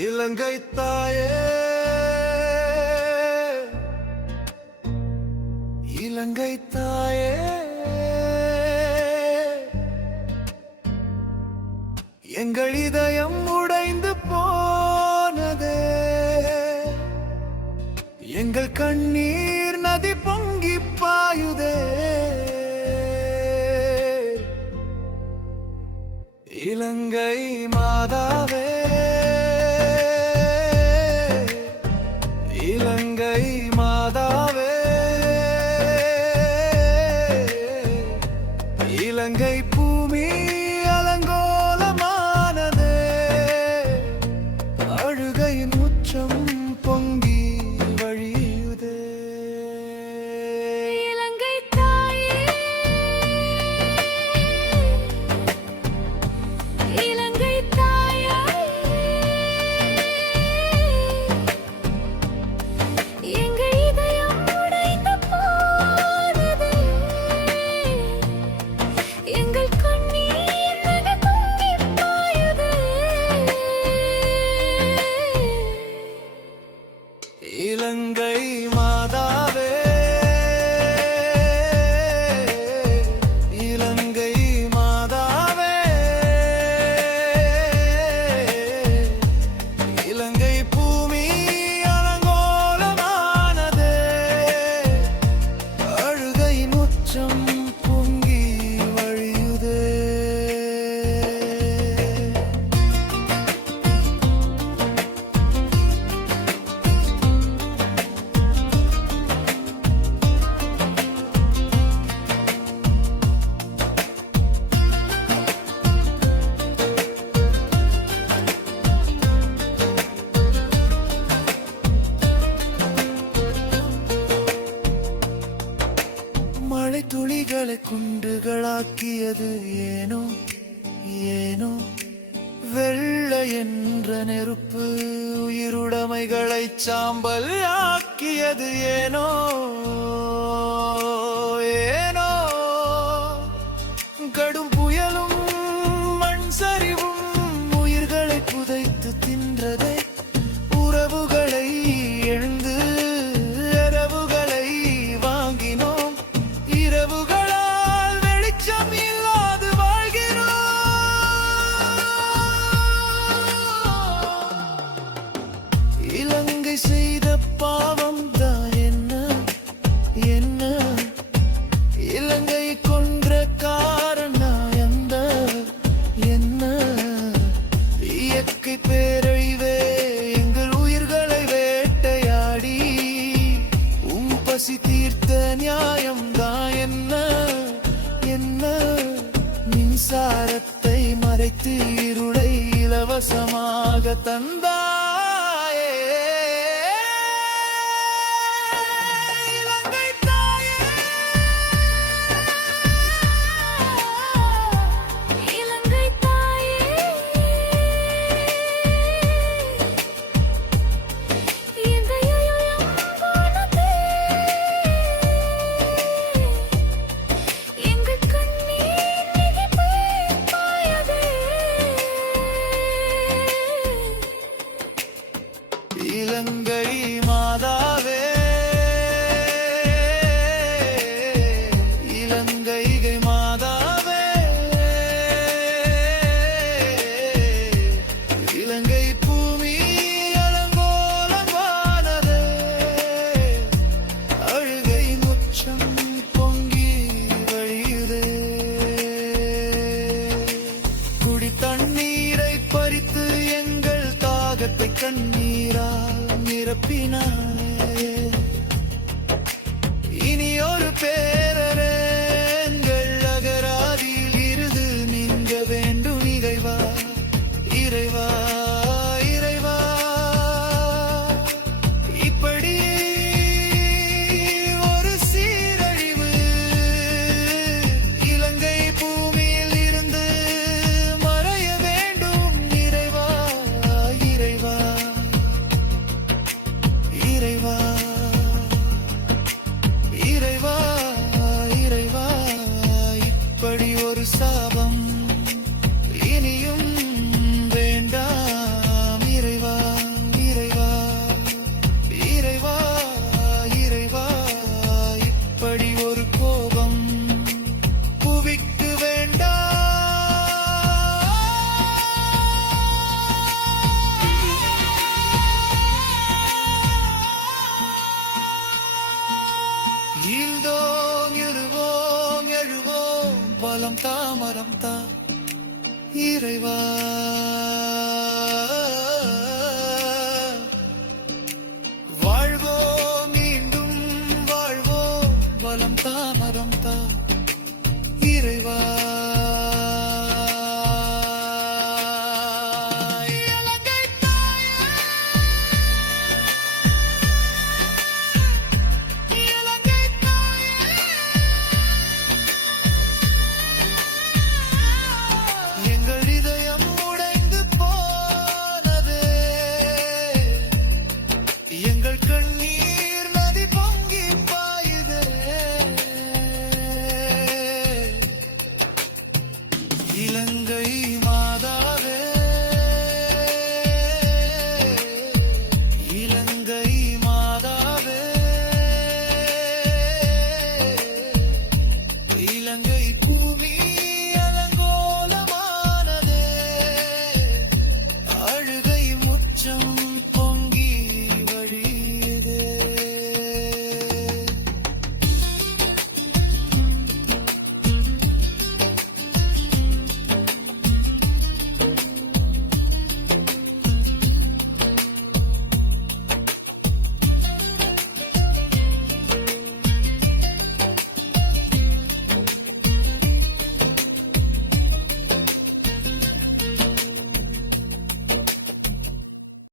இலங்கை தாயே, இலங்கை தாயே, எங்கள் இதயம் உடைந்து போனதே, எங்கள் கண்ணீர் நதி பொங்கி பாயுதே. இலங்கை மாதாவே, இலங்கை மாதாவே, இலங்கை பூமி அலங்கோலமானதே, அழுகையின் உச்சம் பொங்கி வழியுதே. இலங்கை தாயே, இலங்கை தாயே, எங்கள் இதயம் உடைந்து போனதே, எங்கள் கண்ணீர் நதி பொங்கி பாயுதே. இலங்கை மாதாவே, இலங்கை மாதாவே, இலங்கை பூமி அலங்கோலமானதே, அழுகையின் உச்சம் பொங்கி வழியுதே. மழை துளிகளை குண்டுகளாக்கியது ஏனோ ஏனோ, வெள்ளை என்ற நெருப்பு உயிருடைமைகளை சாம்பல் ஆக்கியது ஏனோ ஏனோ, கடும் புயலும் மண் சரிவும் உயிர்களை புதைத்து தின்றதே, உறவுகளை எழுந்து இரவுகளை வாங்கினோம், இரவுகளால் வெளிச்சம் இல்லாது வாழ்கிறோம். இலங்கை செய்த பாவம் தான் என்ன என்ன, இலங்கை கொன்ற காரணம் எந்த என்ன, இயற்கை பேரழிவே எங்கள் உயிர்களை வேட்டையாடி பசி தீர்த்த நியாயம்தான் என்ன என்ன, மின்சாரத்தை மறைத்து இருளை இலவசமாக தந்தாயே. இலங்கை தாயே, இலங்கை தாயே, எங்கள் இதயம் போனதே, எங்கள் கண்ணீர் நதி பொங்கி பாயுதே. செந்தாமரம் தா இறைவா